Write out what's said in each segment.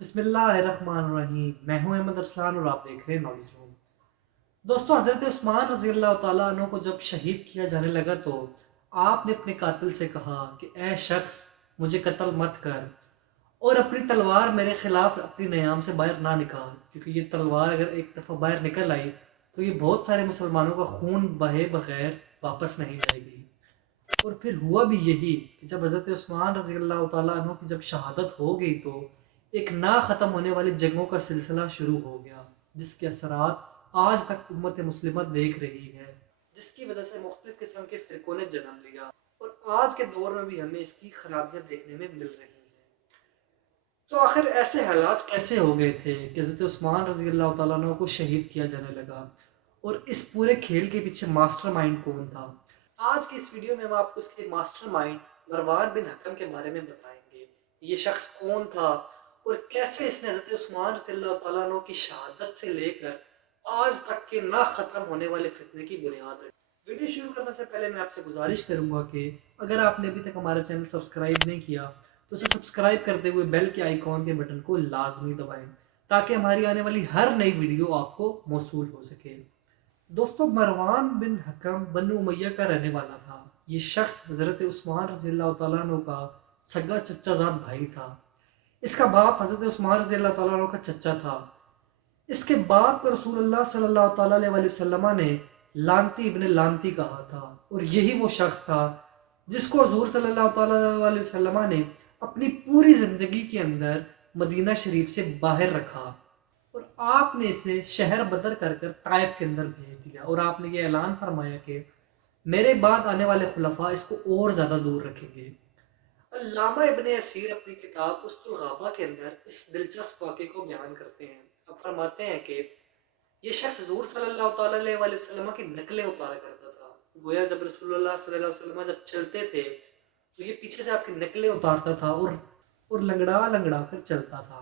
بسم اللہ الرحمن الرحیم. میں ہوں احمد ارسلان اور آپ دیکھ رہے ہیں نالج روم. دوستو حضرت عثمان رضی اللہ تعالیٰ عنہ کو جب شہید کیا جانے لگا تو آپ نے اپنے قاتل سے کہا کہ اے شخص مجھے قتل مت کر اور اپنی تلوار میرے خلاف اپنی نیام سے باہر نہ نکال، کیونکہ یہ تلوار اگر ایک دفعہ باہر نکل آئی تو یہ بہت سارے مسلمانوں کا خون بہے بغیر واپس نہیں جائے گی. اور پھر ہوا بھی یہی کہ جب حضرت عثمان رضی اللہ تعالیٰ عنہ کی جب شہادت ہو گئی تو ایک نہ ختم ہونے والی جنگوں کا سلسلہ شروع ہو گیا، جس کے اثرات آج تک امت مسلمہ دیکھ رہی ہے، جس کی وجہ سے مختلف قسم کے فرقوں نے جنم لیا اور آج کے دور میں بھی ہمیں اس کی خرابیاں دیکھنے میں مل رہی ہیں. تو آخر ایسے حالات کیسے ہو گئے تھے کہ حضرت عثمان رضی اللہ تعالیٰ عنہ کو شہید کیا جانے لگا، اور اس پورے کھیل کے پیچھے ماسٹر مائنڈ کون تھا؟ آج کی اس ویڈیو میں ہم آپ کو اس کے ماسٹر مائنڈ مروان بن حکم کے بارے میں بتائیں گے. یہ شخص کون تھا اور کیسے اس نے حضرت عثمان رضی اللہ تعالیٰ عنہ کی شہادت سے لے کر آج تک کے نہ ختم ہونے والے فتنے کی بنیاد ہے. ویڈیو شروع کرنے سے پہلے میں آپ سے گزارش کروں گا کہ اگر آپ نے ابھی تک ہمارا چینل سبسکرائب نہیں کیا تو اسے سبسکرائب کرتے ہوئے بیل کے آئیکن کے بٹن کو لازمی دبائیں تاکہ ہماری آنے والی ہر نئی ویڈیو آپ کو موصول ہو سکے. دوستو مروان بن حکم بنو امیہ کا رہنے والا تھا. یہ شخص حضرت عثمان رضی اللہ تعالیٰ عنہ کا سگا چچا زاد بھائی تھا. اس کا باپ حضرت عثمان رضی اللہ تعالیٰ عنہ کا چچا تھا. اس کے باپ کو رسول اللہ صلی اللہ تعالیٰ علیہ وسلم نے لانتی ابن لانتی کہا تھا، اور یہی وہ شخص تھا جس کو حضور صلی اللہ تعالیٰ علیہ وسلم نے اپنی پوری زندگی کے اندر مدینہ شریف سے باہر رکھا، اور آپ نے اسے شہر بدر کر کر طائف کے اندر بھیج دیا، اور آپ نے یہ اعلان فرمایا کہ میرے بعد آنے والے خلفاء اس کو اور زیادہ دور رکھیں گے. علامہ ابن اسیر اپنی کتاب اسط الغابہ کے اندر اس دلچسپ واقعے کو بیان کرتے ہیں. اب فرماتے ہیں کہ یہ شخص حضور صلی اللہ تعالیٰ علیہ وسلم کی نقلیں اتارا کرتا تھا. گویا جب رسول اللہ صلی اللہ علیہ وسلم جب چلتے تھے تو یہ پیچھے سے آپ کی نقلیں اتارتا تھا اور لنگڑا لنگڑا کر چلتا تھا.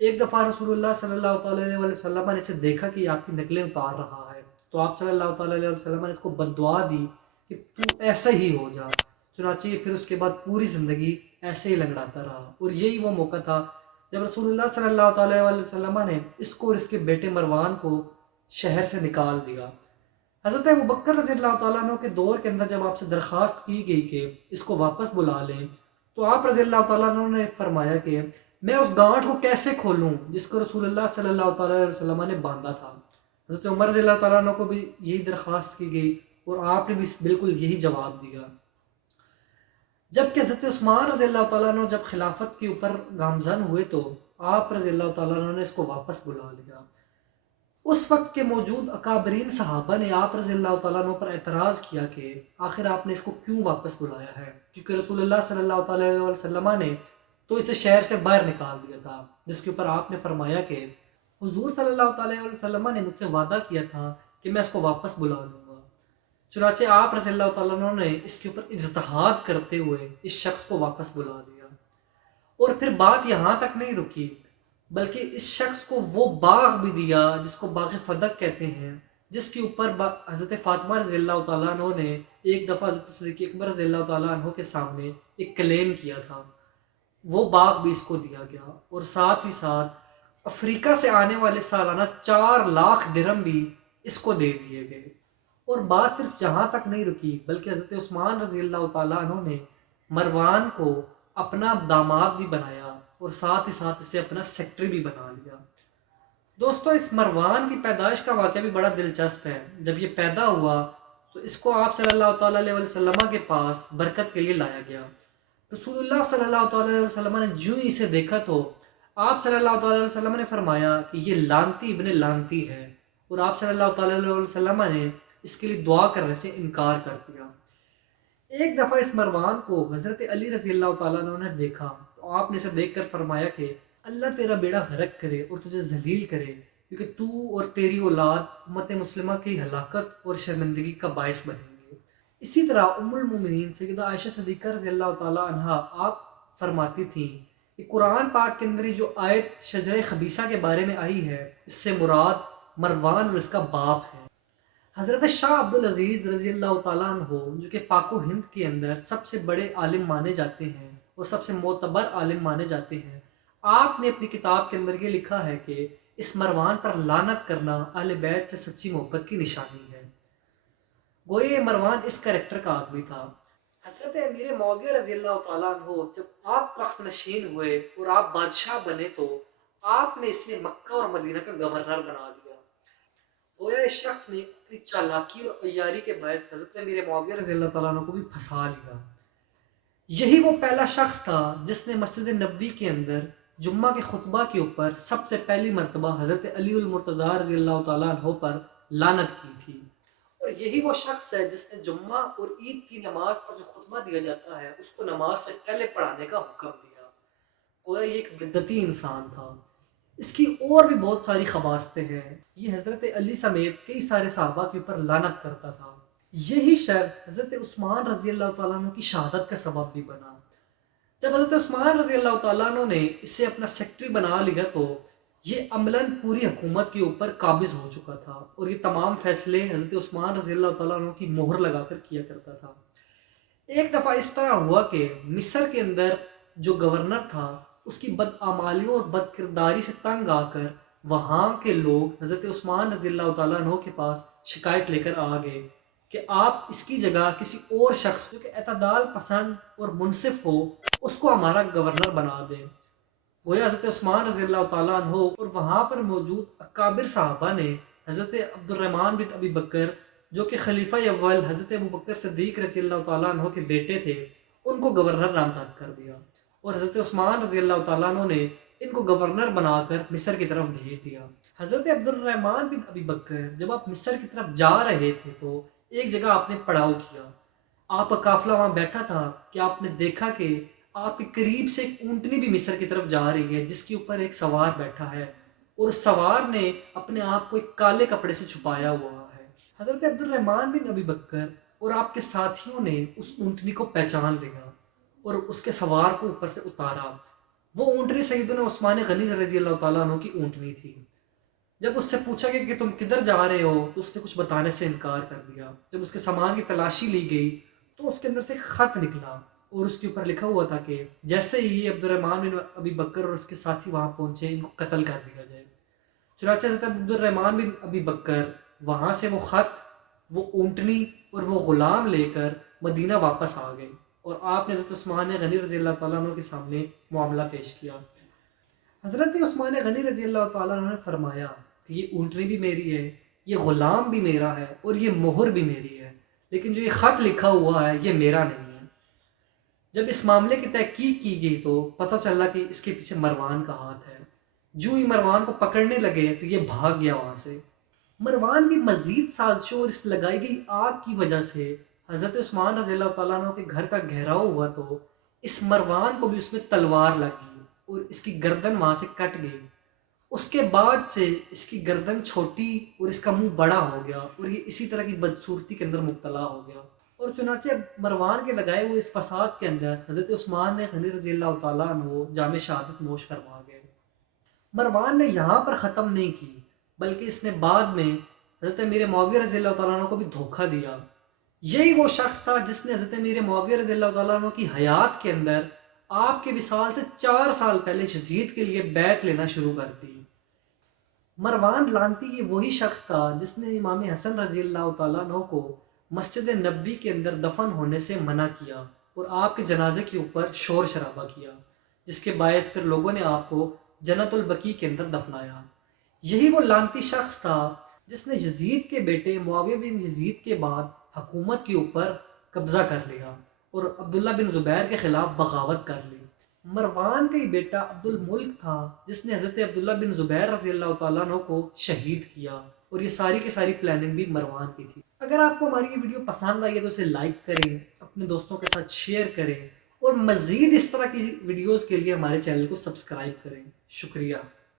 ایک دفعہ رسول اللہ صلی اللہ تعالیٰ علیہ وسلم نے اسے دیکھا کہ یہ آپ کی نقلیں اتار رہا ہے، تو آپ صلی اللہ تعالیٰ علیہ وسلم نے اس کو بددعا دی کہ تو ایسا ہی ہو جا. چنانچہ پھر اس کے بعد پوری زندگی ایسے ہی لنگڑاتا رہا، اور یہی وہ موقع تھا جب رسول اللہ صلی اللہ تعالیٰ علیہ وسلم نے اس کو اور اس کے بیٹے مروان کو شہر سے نکال دیا. حضرت ابوبکر رضی اللہ تعالیٰ عنہ کے دور کے اندر جب آپ سے درخواست کی گئی کہ اس کو واپس بلا لیں تو آپ رضی اللہ تعالیٰ عنہ نے فرمایا کہ میں اس گانٹھ کو کیسے کھولوں جس کو رسول اللہ صلی اللہ تعالیٰ علیہ وسلم نے باندھا تھا. حضرت عمر رضی اللہ تعالیٰ عنہ کو بھی یہی درخواست کی گئی اور آپ نے بھی بالکل یہی جواب دیا. جبکہ حضرت عثمان رضی اللہ تعالیٰ عنہ جب خلافت کے اوپر گامزن ہوئے تو آپ رضی اللہ تعالیٰ عنہ نے اس کو واپس بلا لیا. اس وقت کے موجود اکابرین صحابہ نے آپ رضی اللہ تعالیٰ عنہ پر اعتراض کیا کہ آخر آپ نے اس کو کیوں واپس بلایا ہے، کیونکہ رسول اللہ صلی اللہ تعالیٰ علیہ وسلم نے تو اسے شہر سے باہر نکال دیا تھا، جس کے اوپر آپ نے فرمایا کہ حضور صلی اللہ تعالیٰ علیہ وسلم نے مجھ سے وعدہ کیا تھا کہ میں اس کو واپس بلا لوں گا. چنانچہ آپ رضی اللہ تعالیٰ عنہ نے اس کے اوپر اجتہاد کرتے ہوئے اس شخص کو واپس بلا دیا. اور پھر بات یہاں تک نہیں رکی بلکہ اس شخص کو وہ باغ بھی دیا جس کو باغ فدق کہتے ہیں، جس کے اوپر حضرت فاطمہ رضی اللہ تعالیٰ عنہ نے ایک دفعہ حضرت صدیق اکبر رضی اللہ تعالیٰ عنہ کے سامنے ایک کلیم کیا تھا. وہ باغ بھی اس کو دیا گیا، اور ساتھ ہی ساتھ افریقہ سے آنے والے سالانہ 4 لاکھ درہم بھی اس کو دے دیے گئے. اور بات صرف یہاں تک نہیں رکی بلکہ حضرت عثمان رضی اللہ تعالیٰ عنہ نے مروان کو اپنا داماد بھی بنایا اور ساتھ ہی ساتھ اسے اپنا سیکٹری بھی بنا لیا. دوستو اس مروان کی پیدائش کا واقعہ بھی بڑا دلچسپ ہے. جب یہ پیدا ہوا تو اس کو آپ صلی اللہ تعالیٰ علیہ وسلم کے پاس برکت کے لیے لایا گیا. رسول اللہ صلی اللہ تعالیٰ علیہ وسلم نے جو ہی اسے دیکھا تو آپ صلی اللہ تعالیٰ علیہ وسلم نے فرمایا کہ یہ لانتی ابن لانتی ہے، اور آپ صلی اللہ تعالیٰ علیہ وسلم نے اس کے لیے دعا کرنے سے انکار کر دیا. ایک دفعہ اس مروان کو حضرت علی رضی اللہ تعالیٰ عنہ نے دیکھا تو آپ نے اسے دیکھ کر فرمایا کہ اللہ تیرا بیڑا غرق کرے اور تجھے ذلیل کرے، کیونکہ تو اور تیری اولاد امت مسلمہ کی ہلاکت اور شرمندگی کا باعث بنیں گے. اسی طرح ام المومنین سیدہ عائشہ صدیقہ رضی اللہ تعالیٰ عنہا آپ فرماتی تھیں کہ قرآن پاک کے اندر جو آیت شجر خبیثہ کے بارے میں آئی ہے اس سے مراد مروان اور اس کا باپ ہے. حضرت شاہ عبدالعزیز رضی اللہ تعالیٰ عنہ جو کہ پاک و ہند کے اندر سب سے بڑے عالم مانے جاتے ہیں اور سب سے معتبر عالم مانے جاتے ہیں، آپ نے اپنی کتاب کے اندر یہ لکھا ہے کہ اس مروان پر لعنت کرنا اہل بیت سے سچی محبت کی نشانی ہے۔ گویا یہ مروان اس کریکٹر کا آدمی تھا۔ حضرت امیر معاویہ رضی اللہ تعالیٰ عنہ جب آپ تخت نشین ہوئے اور آپ بادشاہ بنے تو آپ نے اسے مکہ اور مدینہ کا گورنر بنا دیا۔ گویا اس شخص نے اپنی چالاکی اور عیاری کے باعث حضرت امیر معاویہ رضی اللہ تعالیٰ عنہ کو بھی پھنسا لیا۔ یہی وہ پہلا شخص تھا جس نے مسجد نبوی کے اندر جمعہ کے خطبہ کے اوپر سب سے پہلی مرتبہ حضرت علی المرتضیٰ رضی اللہ تعالیٰ عنہ پر لعنت کی تھی، اور یہی وہ شخص ہے جس نے جمعہ اور عید کی نماز پر جو خطبہ دیا جاتا ہے اس کو نماز سے پہلے پڑھانے کا حکم دیا۔ گویا یہ ایک بدعتی انسان تھا۔ اس کی اور بھی بہت ساری خباستیں ہیں۔ یہ حضرت علی سمیت کئی سارے صحابہ کے اوپر لعنت کرتا تھا۔ یہی شخص حضرت عثمان رضی اللہ تعالیٰ عنہ کی شہادت کا سبب بھی بنا۔ جب حضرت عثمان رضی اللہ تعالیٰ عنہ نے اسے اپنا سیکٹری بنا لیا تو یہ عملاً پوری حکومت کے اوپر قابض ہو چکا تھا، اور یہ تمام فیصلے حضرت عثمان رضی اللہ تعالیٰ عنہ کی مہر لگا کر کیا کرتا تھا۔ ایک دفعہ اس طرح ہوا کہ مصر کے اندر جو گورنر تھا اس کی بدعمالیوں اور بد کرداری سے تنگ آ کر وہاں کے لوگ حضرت عثمان رضی اللہ تعالیٰ عنہ کے پاس شکایت لے کر آ گئے کہ آپ اس کی جگہ کسی اور شخص جو کہ اعتدال پسند اور منصف ہو اس کو ہمارا گورنر بنا دیں۔ گویا حضرت عثمان رضی اللہ تعالیٰ عنہ اور وہاں پر موجود اکابر صحابہ نے حضرت عبد الرحمن بن ابی بکر جو کہ خلیفہ اول حضرت ابو بکر صدیق رضی اللہ تعالیٰ عنہ کے بیٹے تھے ان کو گورنر نامزد کر دیا، اور حضرت عثمان رضی اللہ تعالیٰ عنہ نے ان کو گورنر بنا کر مصر کی طرف بھیج دیا۔ حضرت عبد الرحمن بن ابی بکر جب آپ مصر کی طرف جا رہے تھے تو ایک جگہ آپ نے پڑاؤ کیا۔ آپ کا قافلہ وہاں بیٹھا تھا کہ آپ نے دیکھا کہ آپ کے قریب سے ایک اونٹنی بھی مصر کی طرف جا رہی ہے جس کے اوپر ایک سوار بیٹھا ہے، اور اس سوار نے اپنے آپ کو ایک کالے کپڑے سے چھپایا ہوا ہے۔ حضرت عبد الرحمن بن ابی بکر اور آپ کے ساتھیوں نے اس اونٹنی کو پہچان لیا اور اس کے سوار کو اوپر سے اتارا۔ وہ اونٹنی سیدنا عثمان غنی رضی اللہ تعالیٰ عنہ کی اونٹنی تھی۔ جب اس سے پوچھا گیا کہ تم کدھر جا رہے ہو تو اس نے کچھ بتانے سے انکار کر دیا۔ جب اس کے سامان کی تلاشی لی گئی تو اس کے اندر سے ایک خط نکلا اور اس کے اوپر لکھا ہوا تھا کہ جیسے ہی عبد الرحمن بن ابی بکر اور اس کے ساتھی وہاں پہنچے ان کو قتل کر دیا جائے۔ چنانچہ حضرت عبد الرحمن بن ابی بکر وہاں سے وہ خط، وہ اونٹنی اور وہ غلام لے کر مدینہ واپس آ گئے، اور آپ نے حضرت عثمان غنی رضی اللہ تعالیٰ عنہ کے سامنے معاملہ پیش کیا۔ حضرت عثمان غنی رضی اللہ تعالیٰ عنہ نے فرمایا کہ یہ اونٹنی بھی میری ہے، یہ غلام بھی میرا ہے، اور یہ مہر بھی میری ہے، لیکن جو یہ خط لکھا ہوا ہے یہ میرا نہیں ہے۔ جب اس معاملے کی تحقیق کی گئی تو پتہ چلا کہ اس کے پیچھے مروان کا ہاتھ ہے۔ جو ہی مروان کو پکڑنے لگے تو یہ بھاگ گیا وہاں سے۔ مروان کی مزید سازشوں اور اس لگائی گئی آگ کی وجہ سے حضرت عثمان رضی اللہ تعالیٰ عنہ کے گھر کا گھیراؤ ہوا تو اس مروان کو بھی اس میں تلوار لگ گئی اور اس کی گردن وہاں سے کٹ گئی۔ اس کے بعد سے اس کی گردن چھوٹی اور اس کا منہ بڑا ہو گیا، اور یہ اسی طرح کی بدصورتی کے اندر مبتلا ہو گیا، اور چنانچہ مروان کے لگائے ہوئے اس فساد کے اندر حضرت عثمان غنی رضی اللہ تعالیٰ عنہ جام شہادت نوش فرما گئے۔ مروان نے یہاں پر ختم نہیں کی بلکہ اس نے بعد میں حضرت امیر معاویہ رضی اللہ تعالیٰ عنہ کو بھی دھوکہ دیا۔ یہی وہ شخص تھا جس نے حضرت امیر معاویہ رضی اللہ تعالیٰ عنہ کی حیات کے اندر آپ کے وصال سے 4 سال پہلے یزید کے لیے بیعت لینا شروع کر دی۔ مروان لعنتی یہ وہی شخص تھا جس نے امام حسن رضی اللہ تعالیٰ عنہ کو مسجد نبوی کے اندر دفن ہونے سے منع کیا اور آپ کے جنازے کے اوپر شور شرابہ کیا، جس کے باعث پھر لوگوں نے آپ کو جنت البقیع کے اندر دفنایا۔ یہی وہ لعنتی شخص تھا جس نے یزید کے بیٹے معاویہ بن یزید کے بعد حکومت کے اوپر قبضہ کر لیا اور عبداللہ بن زبیر کے خلاف بغاوت کر لی۔ مروان کا ہی بیٹا عبد الملک تھا جس نے حضرت عبداللہ بن زبیر رضی اللہ تعالیٰ عنہ کو شہید کیا، اور یہ ساری کی ساری پلاننگ بھی مروان کی تھی۔ اگر آپ کو ہماری یہ ویڈیو پسند آئی ہے تو اسے لائک کریں، اپنے دوستوں کے ساتھ شیئر کریں، اور مزید اس طرح کی ویڈیوز کے لیے ہمارے چینل کو سبسکرائب کریں۔ شکریہ۔